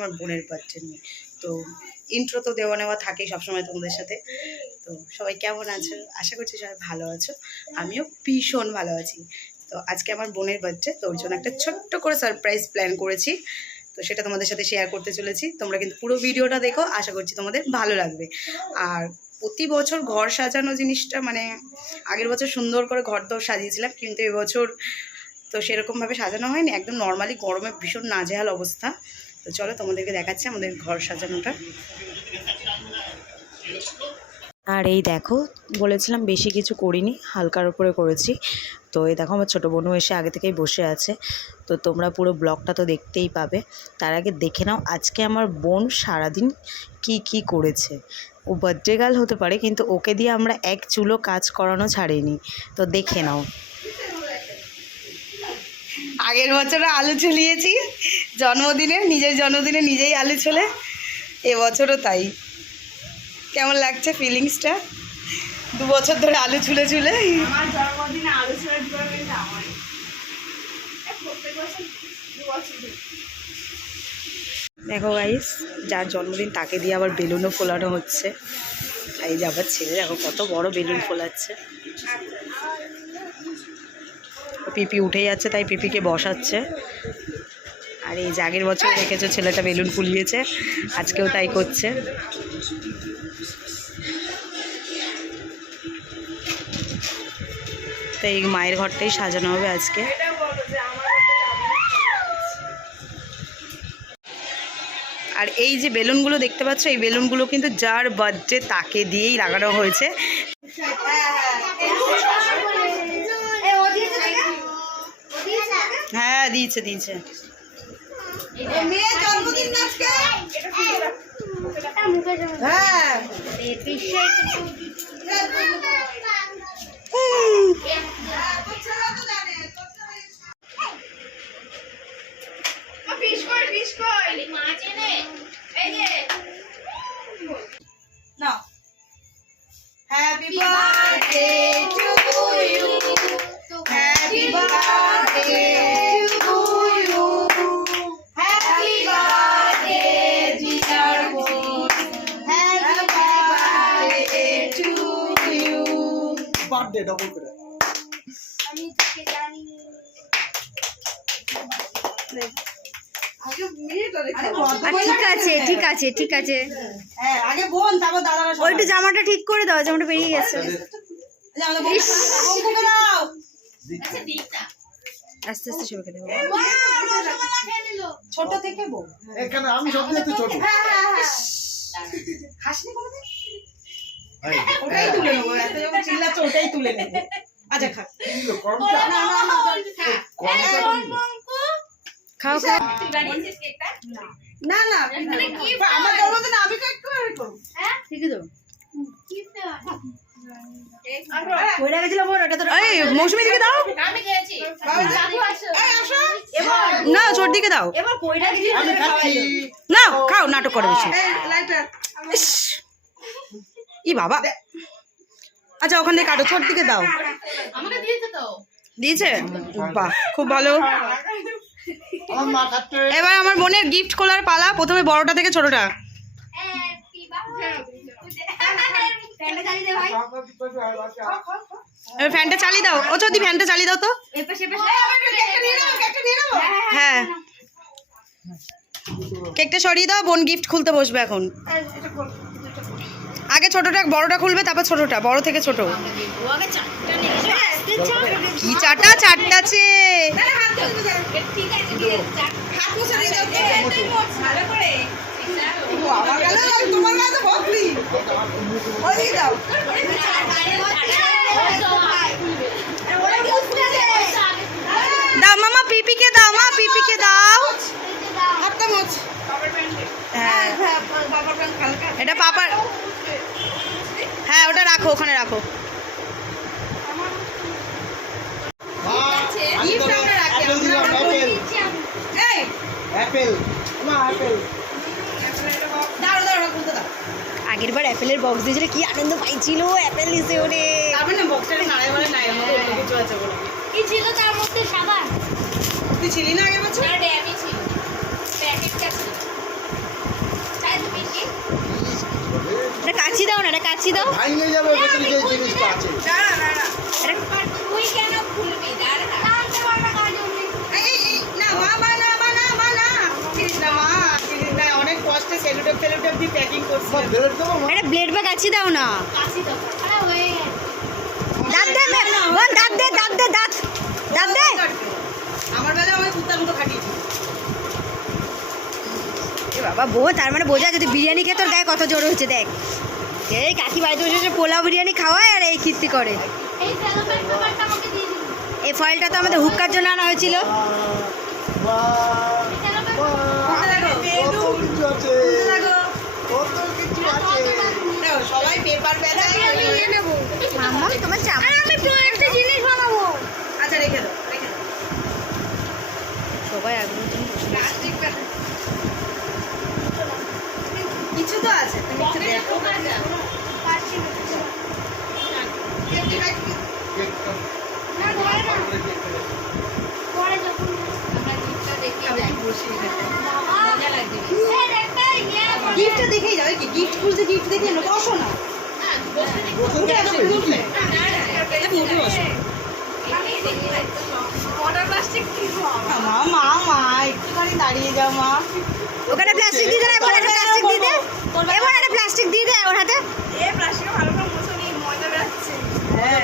আমার বোনের বাচ্চা নিয়ে। তো ইন্ট্রো তো দেওয়া নেওয়া থাকেই সবসময় তোমাদের সাথে। তো সবাই কেমন আছো? আশা করছি সবাই ভালো আছো। আমিও ভীষণ ভালো আছি। তো আজকে আমার বোনের বার্থডে তো ওর জন্য একটা ছোট্ট করে সারপ্রাইজ প্ল্যান করেছি। তো সেটা তোমাদের সাথে শেয়ার করতে চলেছি। তোমরা কিন্তু পুরো ভিডিওটা দেখো, আশা করছি তোমাদের ভালো লাগবে। আর প্রতি বছর ঘর সাজানো জিনিসটা মানে আগের বছর সুন্দর করে ঘর দর সাজিয়েছিলাম, কিন্তু এবছর তো সেরকমভাবে সাজানো হয়নি। একদম নর্মালি গরমে ভীষণ নাজেহাল অবস্থা। তো চলো তোমাদেরকে দেখাচ্ছি আমাদের ঘর সাজানোটা। আর এই দেখো, বলেছিলাম বেশি কিছু করিনি, হালকার উপরে করেছি। তো এই দেখো, আমার ছোটো বোনও এসে আগে থেকেই বসে আছে। তো তোমরা পুরো ব্লগটা তো দেখতেই পাবে। তার আগে দেখে নাও, আজকে আমার বোন সারাদিন কি কি করেছে। ও বার্থডে গার্ল হতে পারে, কিন্তু ওকে দিয়ে আমরা এক চুলো কাজ করানো ছাড়িনি। তো দেখে নাও। আগের বছর আলু ছুলিয়েছি জন্মদিনে নিজের জন্মদিনে নিজেই আলু ছুলে এবছরও তাই। কেমন লাগছে ফিলিংসটা দু বছর ধরে আলু ছুলে ছুলে। দেখো গাইস যার জন্মদিন তাকে দিয়ে আবার বেলুনও ফোলানো হচ্ছে। এই যে আবার ছেলে দেখো কত বড় বেলুন ফোলাচ্ছে। পিপি উঠে যাচ্ছে, তাই পিপিকে বসাচ্ছে। আর এই যে আগের বছর দেখেছ, ছেলেটা বেলুন ফুলিয়েছে, আজকেও তাই করছে। তো এই মায়ের ঘরটাই সাজানো হবে আজকে। আর এই যে বেলুনগুলো দেখতে পাচ্ছ, এই বেলুনগুলো কিন্তু যার বার্থডে তাকে দিয়েই লাগানো হয়েছে। হ্যাঁ দিয়েছে দিয়েছে। হ্যাঁ ফিশ কই ফিশ কই এই যে। বার্থডে ডবল করে আমি তোকে জানি ঠিক আছে ঠিক আছে ঠিক আছে। হ্যাঁ আগে বোন তারপর দাদারা ওই একটু জামাটা ঠিক করে দাও জামাটা বেরিয়ে গেছে। দাও আস্তে আস্তে সবাইকে দেবো ছোট থেকে আমি সব থেকে ছোট। কোনোদিন? ভাই ওটাই তুলে নেব এত যখন চিল্লাচ্ছে ওটাই তুলে নেব। আচ্ছা খা। কি হলো, করমচা? করমচা কি? খাও খাও। না না আমার জন্মদিন আমি কেক করব ঠিক আছে কইরা গেছিল বোন ওটা তো মৌসুমি দিকে দাও। না ছোট দিকে দাও। না খাও নাটক করে বেশি ই বাবা। আচ্ছা ওখান থেকে কাটো ছোট দিকে দাও। দিয়েছে বাহ খুব ভালো। এবার আমার বোনের গিফট খোলার পালা প্রথমে বড়টা থেকে ছোটটা। ফ্যানটা চালিয়ে এবার ফ্যানটা চালিয়ে দাও। ও চৌদি ফ্যানটা চালিয়ে দাও তো। হ্যাঁ। কেকটা সরিয়ে দাও বোন গিফট খুলতে বসবে এখন। আগে ছোটটা, বড়টা খুলবে, তারপর ছোটটা, বড় থেকে ছোট। কি চাটা? চারটা আছে। মুছে দাও, মামা, পিপিকে দাও, মা, পিপিকে দাও। হ্যাঁ এটা পাপার হ্যাঁ ওটা রাখো ওখানে রাখো আগের বার অ্যাপেলের বক্স দিয়েছিল কি আনন্দ পাইছিল অ্যাপেল দিছে ওরে কি ছিল তার মধ্যে সাবান তুই ছিলি না আগের বছর দেবো মা? এটা ব্লেড বা দাও না। দাঁত দে দাঁত দে দাঁত দে দাঁত দাঁত। দে। আমার বেলা আমি কুত্তার মতো খাটিয়েছি। বাবা বউ তার মানে বোঝা যদি বিরিয়ানি খেয়ে তোর গায়ে কত জোর হচ্ছে দেখ। এই কাকি বাড়িতে বসে বসে পোলাও বিরিয়ানি খাওয়ায় আর এই কীর্তি করে। এই সেলোফেন পেপারটা আমাকে দিয়ে দিন। এই ফয়েলটা তো আমাদের হুক্কার জন্য আনা হয়েছিল। মা এই তোমার মা দেখো, কত কিছু আছে কত কিছু আছে দেখো, সবাই পেপার পেঁচায় আমি নিয়ে নেব মাম্মা তোমার জামা আমি পুরো একটা জিনিস বানাবো আচ্ছা রেখে দাও রেখে দাও সবাই আগ্রহ প্লাস্টিক কিছু তো আছে তুমি একটু দেখো কেকটা না ধরে না তারপরে কেকটা দেখো। পরে যখন আমরা গিফটটা দেখে আমি একটু বসি এখানে। মজা লাগবে এই একটা গিফটটা দেখেই যাবে কি? গিফট খুলছে গিফট দেখে না বসো না। উঠে আসো উঠলে মা মা মা একটুখানি দাঁড়িয়ে যাও মা। প্লাস্টিক দিয়ে দে না এবার একটা প্লাস্টিক দিয়ে দে এবার একটা প্লাস্টিক দিয়ে দে ওর হাতে। এ প্লাস্টিকে ভালো করে মুছে ময়দা বেরাচ্ছে। হ্যাঁ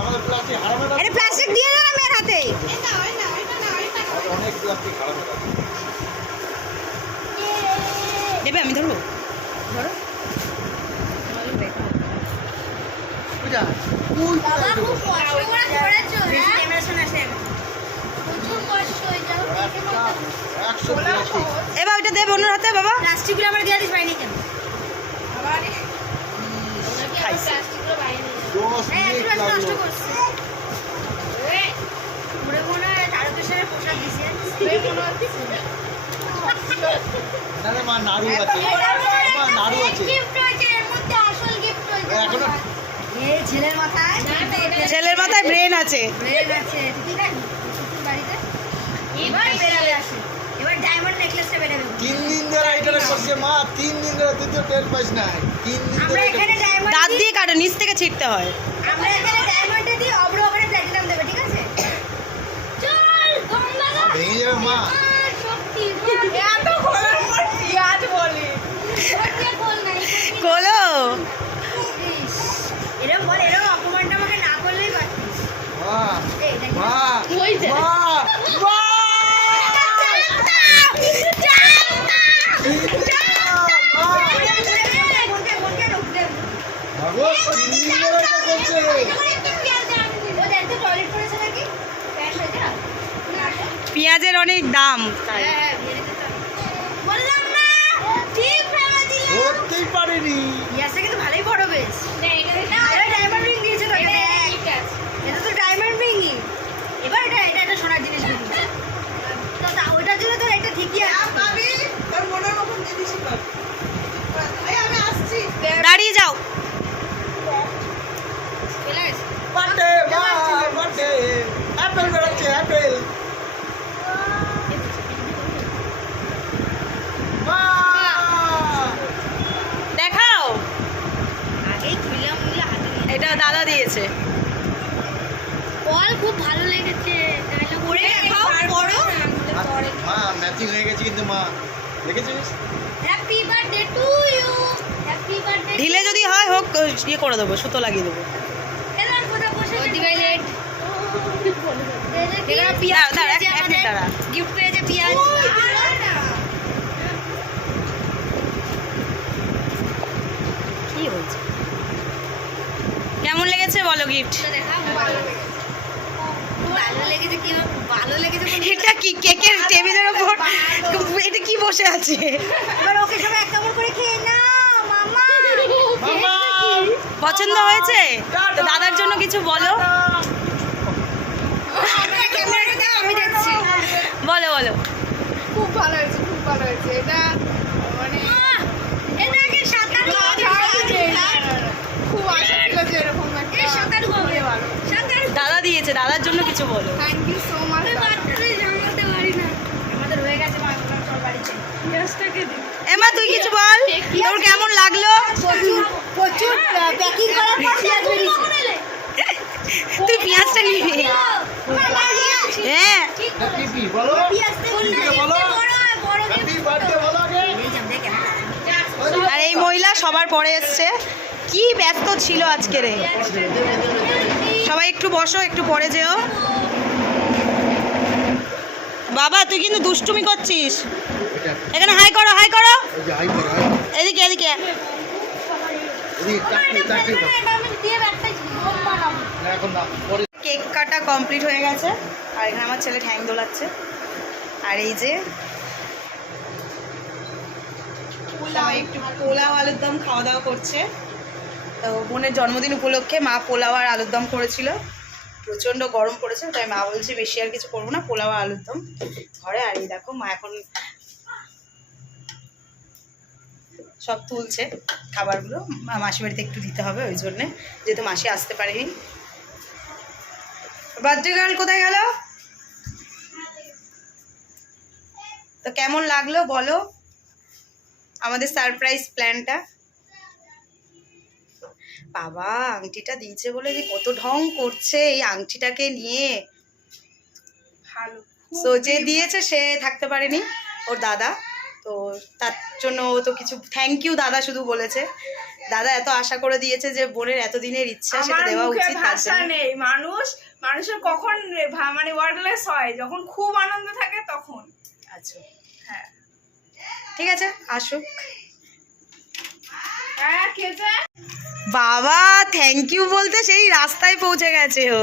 আমাদের প্লাস্টিক হারাবে না প্লাস্টিক দিয়ে দে না মেয়ের হাতে। না না না। না অনেক প্লাস্টিক হারাবে দেবে আমি ধরবো? বুঝা বাবা খুব কষ্ট করে করেছ হ্যাঁ? নাড়ু আছে। মা নাড়ু আছে। গিফট হয়েছে এর মধ্যে আসল গিফট হয়েছে এখনও এই ছেলের মাথায়? ছেলের মাথায় ব্রেন আছে। ব্রেন আছে ঠিক আছে? বাড়িতে এবার বেরাবে আসে। নেকলেসটা বেরাবে তিন দিন ধরে এটা করছে মা তিন দিন ধরে তুই তো টের পাইস না তিন দিন আমরা এখানে ডায়মন্ড দাঁত দিয়ে কাটো নিচ থেকে ছিটতে হয়। আমরা এখানে ডায়মন্ডে দিই অব্র ওখানে প্ল্যাটিনাম দেবে ঠিক আছে? চল গঙ্গা ভেঙে যাবে মা। সত্যি এত খোলার পর পিয়াজ বলি। সত্যি বল না কোলো। ইস, এরম বল এরম অপমানটা আমাকে না করলেই পারতিস মা মা মা মা বোনকে বোনকে রোক দে ভাগো তিন দিন ধরে এটা করছে ও দেখতে টয়লেট করেছে নাকি প্যান্ট হয়েছে না পেঁয়াজের অনেক দাম। তাই। হ্যাঁ হ্যাঁ ধরতেই পারিনি। কিন্তু ভালোই বড় বেশ। এবার ডায়মন্ড রিং দিয়েছে তো এটা এটা তো ডায়মন্ড রিংই এবার এটা এটা একটা সোনার জিনিস। তো তা ওইটার জন্য তোর একটা ঠিকই আছে দাঁড়িয়ে যাও চলে গেছে বার্থডে মা বার্থডে অ্যাপেল বেরোচ্ছে অ্যাপেল মা দেখাও আগেই খুললাম খুলে হাতে নিয়ে এটা দাদা দিয়েছে বল খুব ভালো লেগেছে বড়। মা ম্যাচিং হয়ে গেছে কিন্তু মা। দেখেছিস? Happy birthday to you happy birthday ঢিলে যদি হয় হোক ইয়ে করে দেবো সুতো লাগিয়ে দেবো। গিফট পেয়েছে পিয়াজ কি হয়েছে? কেমন লেগেছে বলো গিফট ভালো লেগেছে কি ভালো লেগেছে এটা কি কেকের টেবিলের ওপর এটা কি বসে আছে? এবার ওকে সবাই এক কামড় করে খেয়ে না মামা। মামা। পছন্দ হয়েছে? তো দাদার জন্য কিছু বলো ক্যামেরাটা দাও আমি দেখছি বলো বলো খুব ভালো হয়েছে খুব ভালো হয়েছে এটা মানে এটাকে সাঁতার খুব আশা ছিল যে এরকম একটা সাঁতার হবে সাঁতার দাদা দিয়েছে দাদার জন্য কিছু বলো। থ্যাংক ইউ সো মাচ বাচ্চাদের জামাতে পারি না। আমাদের হয়ে গেছে বাড়িতে এমা তুই কিছু বল? তোর কেমন লাগল? প্রচুর প্রচুর প্যাকিং করার পর পেঁয়াজ বেরিয়েছে তুই পেঁয়াজটা নিবি হ্যাঁ হ্যাপি বলো? বলো? বলো আর এই মহিলা সবার পরে এসছে। কি ব্যস্ত ছিল আজকে রে? সবাই একটু বসো, একটু পরে যেও। বাবা, তুই কিন্তু দুষ্টুমি করছিস। এখানে হাই করো হাই করো। এদিকে এদিকে। কেক কাটা কমপ্লিট হয়ে গেছে, আর এখানে আমার ছেলে ঠ্যাং দোলাচ্ছে। আর এই যে একটু পোলাও আলুর দম খাওয়া দাওয়া করছে। তো বোনের জন্মদিন উপলক্ষে মা পোলাও আর আলুর দম করেছিল। প্রচণ্ড গরম পড়েছে, তাই মা বলছে বেশি আর কিছু করব না, পোলাও আর আলুর দম। ঘরে আর দেখো, মা এখন সব তুলছে খাবারগুলো। মাসি বাড়িতে একটু দিতে হবে ওই জন্যে, যেহেতু মাসি আসতে পারেনি। বার্থডে গার্ল কোথায় গেল? তো কেমন লাগল বলো? আমাদের সারপ্রাইজ প্ল্যানটা। বাবা আংটিটা দিয়েছে বলে যে কত ঢং করছে এই আংটিটাকে নিয়ে। ভালো তো যে দিয়েছে সে থাকতে পারেনি ওর দাদা। তো তার জন্য ও তো কিছু থ্যাংক ইউ দাদা শুধু বলেছে। দাদা এত আশা করে দিয়েছে যে বোনের এতদিনের ইচ্ছা সেটা দেওয়া উচিত ভাষা নেই। মানুষ মানুষের কখন মানে ওয়ার্ডলেস হয় যখন খুব আনন্দ থাকে তখন। আচ্ছা। হ্যাঁ। ঠিক আছে আসুক। হ্যাঁ খেতে। বাবা থ্যাংক ইউ বলতে সেই রাস্তায় পৌঁছে গেছে ও।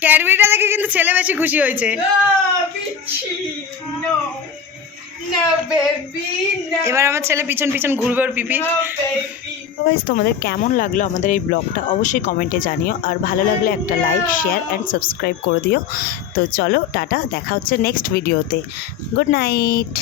ক্যাডবেরিটা দেখে কিন্তু ছেলে বেশি খুশি হয়েছে। পিচ্ছি নো নো বেবি নো। এবার আমার ছেলে পিছন পিছন ঘুরবে ওর গাইজ তোমাদের কেমন লাগল আমাদের এই ব্লগটা অবশ্যই কমেন্টে জানিও আর ভালো লাগলে একটা লাইক শেয়ার অ্যান্ড সাবস্ক্রাইব করে দিও। তো চলো টাটা দেখা হচ্ছে নেক্সট ভিডিওতে গুড নাইট